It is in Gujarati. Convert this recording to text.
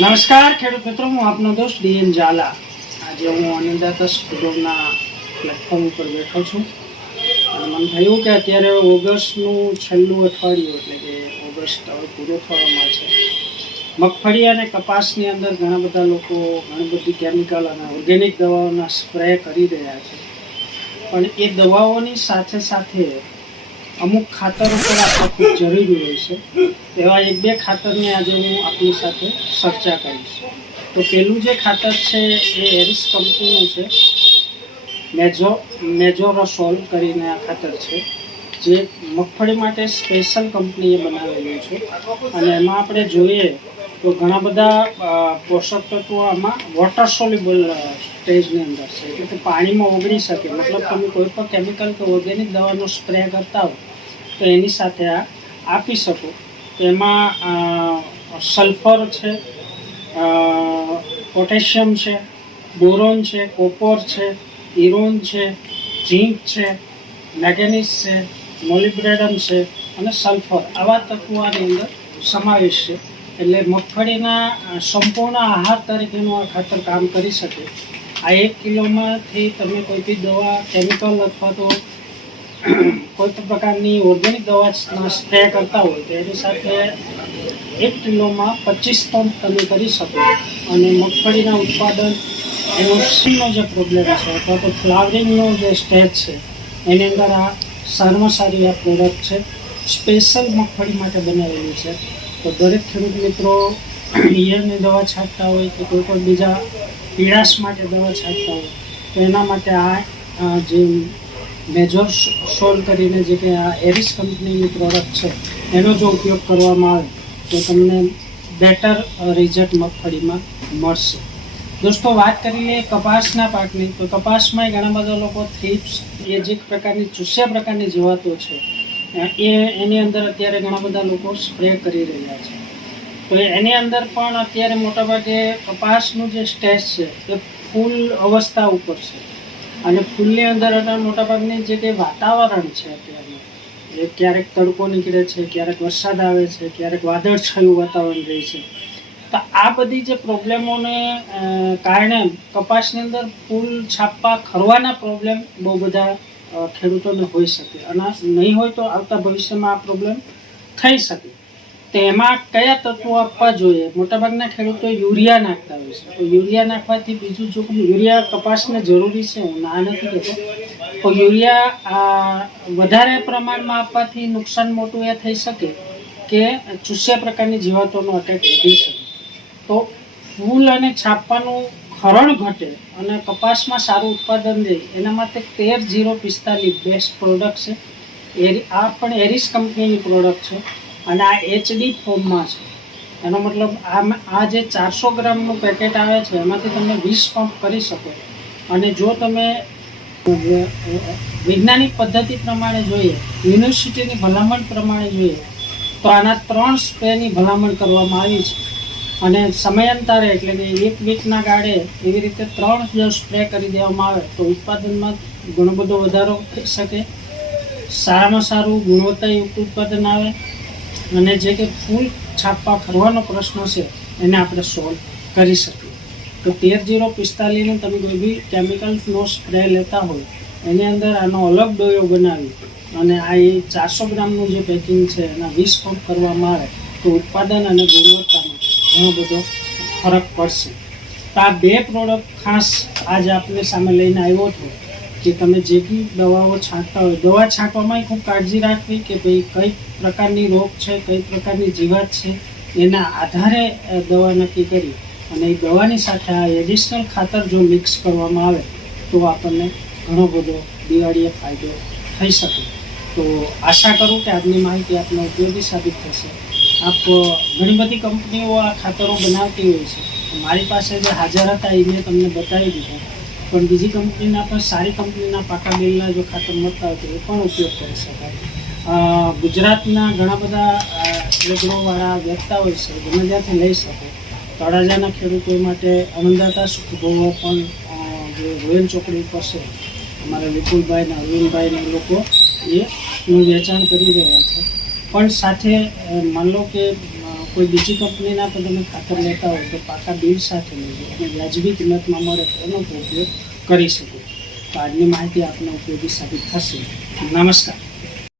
નમસ્કાર, ખેડૂત મિત્રો, હું આપનો દોસ્ત ડીએન ઝાલા. આજે હું અનંદાતા સ્ટુડિયોના પ્લેટફોર્મ ઉપર બેઠો છું. અને મને થયું કે અત્યારે ઓગસ્ટનું છેલ્લું અઠવાડિયું, એટલે કે ઓગસ્ટ હવે પૂરો થવામાં છે. મગફળી અને કપાસની અંદર ઘણા બધા લોકો ઘણી બધી કેમિકલ અને ઓર્ગેનિક દવાઓના સ્પ્રે કરી રહ્યા છે. પણ એ દવાઓની સાથે સાથે અમુક ખાતરો પણ આપવા ખૂબ જરૂરી હોય છે. એવા એક બે ખાતરની આજે હું આપની સાથે ચર્ચા કરીશ. તો પેલું જે ખાતર છે એ એરિસ કંપનીનું છે. મેજો, મેજોરોસોલ કરીને આ ખાતર છે, જે મગફળી માટે સ્પેશિયલ કંપનીએ બનાવેલું છે. અને એમાં આપણે જોઈએ તો ઘણા બધા પોષક તત્વો આમાં વોટર સોલ્યુબલ સ્ટેજની અંદર છે. એટલે કે પાણીમાં ઓગળી શકે. મતલબ તમે કોઈ પણ કેમિકલ કે ઓર્ગેનિક દવાનો સ્પ્રે કરતા હો, તો એની સાથે આ આપી શકો. તેમાં સલ્ફર છે પોટેશિયમ છે બોરોન છે કોપર છે ઇરોન છે ઝીંક છે મેગેનિસ છે મોલિબ્રેડમ છે અને સલ્ફર આવા તત્વો આની અંદર સમાવેશ છે. એટલે મગફળીના સંપૂર્ણ આહાર તરીકેનું આ ખાતર કામ કરી શકે. આ એક કિલોમાંથી તમે કોઈ બી દવા કેમિકલ અથવા તો કોઈ પણ પ્રકારની ઓર્ગેનિક દવા સ્પ્રે કરતા હોય તો એની સાથે એક કિલોમાં પચીસ પંપ તમે કરી શકો. અને મગફળીના ઉત્પાદન એનો સીનો જે પ્રોબ્લેમ છે અથવા તો ફ્લાવરિંગનો જે સ્ટેજ છે, એની અંદર આ સારામાં સારી આ પ્રોડક્ટ છે. સ્પેશિયલ મગફળી માટે બનાવેલી છે. તો દરેક ખેડૂત મિત્રો ઈયળની દવા છાંટતા હોય કે કોઈ પણ બીજા પીળાશ માટે દવા છાંટતા હોય. તો એના માટે આ જે મેજોર સોલ કરીને જે કે આ એરિસ કંપનીની પ્રોડક્ટ છે, એનો જો ઉપયોગ કરવામાં આવે, તો તમને બેટર રિઝલ્ટ મગફળીમાં મળશે. દોસ્તો, વાત કરીએ કપાસના પાકની, તો કપાસમાં ઘણા બધા લોકો થ્રીપ્સ, એ જે પ્રકારની ચૂસ્યા પ્રકારની જીવાતો છે, એ એની અંદર અત્યારે ઘણા બધા લોકો સ્પ્રે કરી રહ્યા છે. તો એની અંદર પણ અત્યારે મોટાભાગે કપાસનું જે સ્ટેજ છે, એ ફૂલ અવસ્થા ઉપર છે. અને ફૂલની અંદર અત્યારે મોટાભાગની જે કંઈ વાતાવરણ છે અત્યારનું એ ક્યારેક તડકો નીકળે છે, ક્યારેક વરસાદ આવે છે, ક્યારેક વાદળછાયું વાતાવરણ રહે છે. તો આ બધી જે પ્રોબ્લેમોને કારણે કપાસની અંદર ફૂલ છાપવા, ખરવાના પ્રોબ્લેમ બહુ બધા ખેડૂતોને હોઈ શકે. અને નહીં હોય તો આવતા ભવિષ્યમાં આ પ્રોબ્લેમ થઈ શકે. તો એમાં કયા તત્વો આપવા જોઈએ? મોટાભાગના ખેડૂતો યુરિયા નાખતા હોય છે. તો યુરિયા નાખવાથી બીજું જો યુરિયા કપાસને જરૂરી છે, હું ના નથી કહેતો. તો યુરિયા વધારે પ્રમાણમાં આપવાથી નુકસાન મોટું એ થઈ શકે કે ચૂસ્યા પ્રકારની જીવાતોનો અટેક વધી શકે. તો ફૂલ અને છાપવાનું ખરણ ઘટે અને કપાસમાં સારું ઉત્પાદન દે, એના માટે તેર જીરો પિસ્તાલીસ બેસ્ટ પ્રોડક્ટ છે. એરી આ પણ એરિસ કંપનીની પ્રોડક્ટ છે. અને આ એચડી ફોર્મમાં છે. એનો મતલબ આ જે ચારસો ગ્રામનું પેકેટ આવે છે, એમાંથી તમે વીસ પંપ કરી શકો. અને જો તમે વૈજ્ઞાનિક પદ્ધતિ પ્રમાણે જોઈએ, યુનિવર્સિટીની ભલામણ પ્રમાણે જોઈએ, તો આના ત્રણ સ્પ્રેની ભલામણ કરવામાં આવી છે. અને સમયાંતરે, એટલે કે એક વીકના ગાળે એવી રીતે ત્રણ જો સ્પ્રે કરી દેવામાં આવે, તો ઉત્પાદનમાં ઘણો બધો વધારો થઈ શકે. સારામાં સારું ગુણવત્તાયુક્ત ઉત્પાદન આવે. અને જે કે ફૂલ છાપવા ફરવાનો પ્રશ્ન છે, એને આપણે સોલ્વ કરી શકીએ. તો તેર જીરો પિસ્તાલીસનું તમે કોઈ બી કેમિકલ્સનો સ્પ્રે લેતા હોય, એની અંદર આનો અલગ ડોયો બનાવી અને આ એ ચારસો ગ્રામનું જે પેકિંગ છે, એના વીસ પંપ કરવામાં આવે તો ઉત્પાદન અને ગુણવત્તામાં ઘણો બધો ફરક પડશે. તો આ બે પ્રોડક્ટ ખાસ આજે આપને સામે લઈને આવ્યો હતો કે તમે જે બી દવાઓ છાંટતા હોય, દવા છાંટવામાં ખૂબ કાળજી રાખવી કે ભાઈ કઈ પ્રકારની રોગ છે, કઈ પ્રકારની જીવાત છે, એના આધારે દવા નક્કી કરી અને એ દવાની સાથે આ એડિશનલ ખાતર જો મિક્સ કરવામાં આવે, તો આપણને ઘણો બધો દિવાળીએ ફાયદો થઈ શકે. તો આશા કરું કે આજની માહિતી આપને ઉપયોગી સાબિત થશે. આપ ઘણી બધી કંપનીઓ આ ખાતરો બનાવતી હોય છે. મારી પાસે જે હાજર હતા એ મેં તમને બતાવી દીધા. પણ બીજી કંપનીના પણ સારી કંપનીના પાકા બિલના જો ખાતર મળતા હોય તો એ પણ ઉપયોગ કરી શકાય. ગુજરાતના ઘણા બધા એગ્રોવાળા વ્યક્તા હોય છે, ગમે ત્યાંથી લઈ શકે. તળાજાના ખેડૂતો માટે અનંદાતા સુખભોગો પણ જે રોયલ ચોકડી ઉપર છે, અમારા વિપુલભાઈ ને લોકો એનું વેચાણ કરી રહ્યા છે. પણ સાથે માન લો કે કોઈ બીજી કંપનીના પણ તમે ખાતર લેતા હોય તો પાકા બિલ સાથે લેજો અને વ્યાજબી કિંમતમાં મળે તો ઉપયોગ કરી શકો. તો આજની માહિતી આપને ઉપયોગી સાબિત થશે. નમસ્કાર.